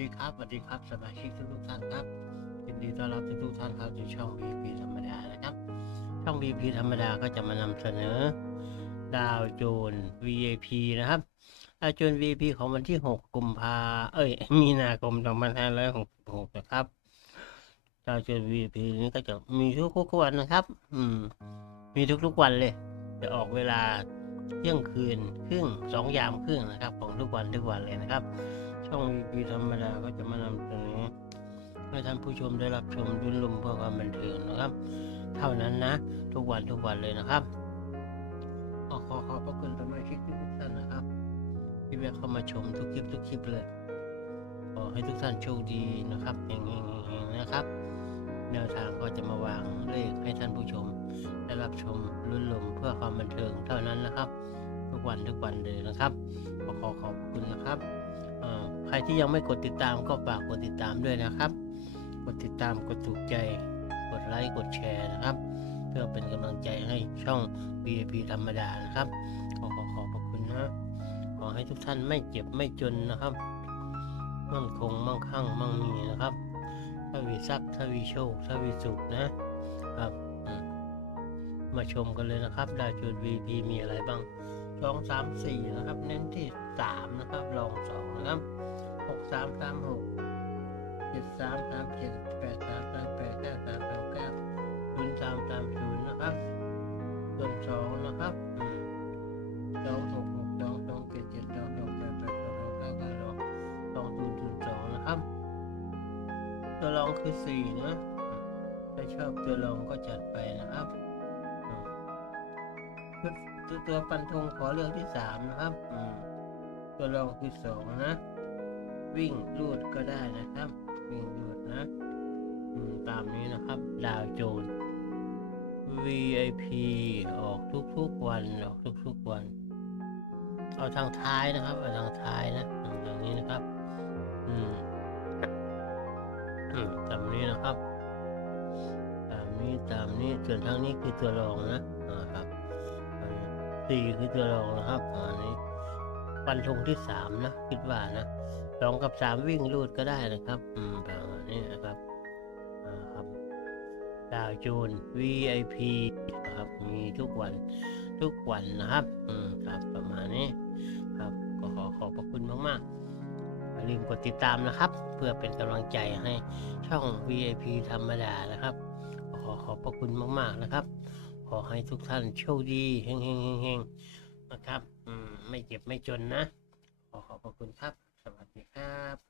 ดีครับสวัสดีครับสมาชิกทุกท่านครับยินดีต้อนรับทุกท่านครับสู่ช่อง VP ธรรมดานะครับ ช่อง VP ธรรมดาก็จะมานำเสนอดาวโจน VIP นะครับดาวโจน VIP ของวันที่ 6 กุมภาเอ้ย มีนาคม 2566 นะครับ ดาวโจน VIP นี้ก็จะมีทุกๆวันนะครับ อืม มีทุกๆวันเลย จะออกเวลาเที่ยงคืนครึ่งสองยามครึ่งนะครับ ของทุกวันทุกวันเลยนะครับ ช่อง VP ธรรมดาก็จะมานำเสนอให้ท่านผู้ชมได้รับชมดุนลมเพื่อความบันเทิงนะครับ เท่านั้นนะ ทุกวันทุกวันเลยนะครับขอขอขอบพระคุณสมาชิกทุกท่านนะครับ ที่แวะเข้ามาชมทุกคลิปทุกคลิปเลยขอให้ทุกท่านโชคดีนะครับเฮงเฮงเฮงๆนะครับ แนวทางก็จะมาวางเลขให้ท่านผู้ชม ได้รับชมรุ่นลมเพื่อความบันเทิงเท่านั้นนะครับ ทุกวันทุกวันเลยนะครับ ขอขอขอบคุณนะครับเอ่อ ใครที่ยังไม่กดติดตามก็ฝากกดติดตามด้วยนะครับ กดติดตามกดถูกใจ กดไลค์กดแชร์นะครับ เพื่อเป็นกำลังใจให้ช่อง VIP ธรรมดานะครับ ขอขอขอบคุณนะขอให้ทุกท่านไม่เจ็บไม่จนนะครับ มั่งคงมั่งคั่งมั่งมีนะครับถ้าวีทรัพย์ถ้าวีโชคถ้าวีสุขนะครับ มาชมกันเลยนะครับดาวจูน VP มีอะไรบ้าง องสามสี่นะครับ เน้นที่สามนะครับลองสองนะครับหกสามสามหกเจ็ดสามสามเจ็ดแปดสามสามแปดเก้าสามสามเก้าศูนย์สามสามศูนย์นะครับ ส่วนสองนะครับสองหกหกสองสองเจ็ดเจ็ดสองสองแปดแปดสองสองเก้าเก้าสองสองศูนย์ศูนย์สองนะครับ ตัวรองคือสี่นะถ้าชอบตัวรองก็จัดไปนะครับ ตัวตัวปันธงขอเลือกที่สามนะครับอืมตัวรองคือสองนะ วิ่งลูดก็ได้นะครับ วิ่งลูดนะอืมตามนี้นะครับ ดาวโจน VIP ออกทุกๆวันออกทุกๆวัน เอาทางท้ายนะครับ เอาทางท้ายนะอย่างนี้นะครับ อืมตามนี้นะครับ ตามนี้ตามนี้ส่วนทางนี้คือตัวรองนะอ่าครับ สี่คือตัวรองนะครับอันนี้ปันธงที่สามนะคิดว่านะสองกับสามวิ่งรูดก็ได้นะครับ อืมประมาณนี้นะครับครับดาวจูน VIP ครับมีทุกวันทุกวันนะครับ อืมครับประมาณนี้ครับก็ขอขอบพระคุณมากๆอย่าลืมกดติดตามนะครับ เพื่อเป็นกำลังใจให้ช่อง VIP ธรรมดานะครับ ขอขอบพระคุณมากๆนะครับ ขอให้ทุกท่านโชคดีเฮงเฮงเฮงนะครับ อืม ไม่เจ็บไม่จนนะ ขอขอบพระคุณครับ สวัสดีครับ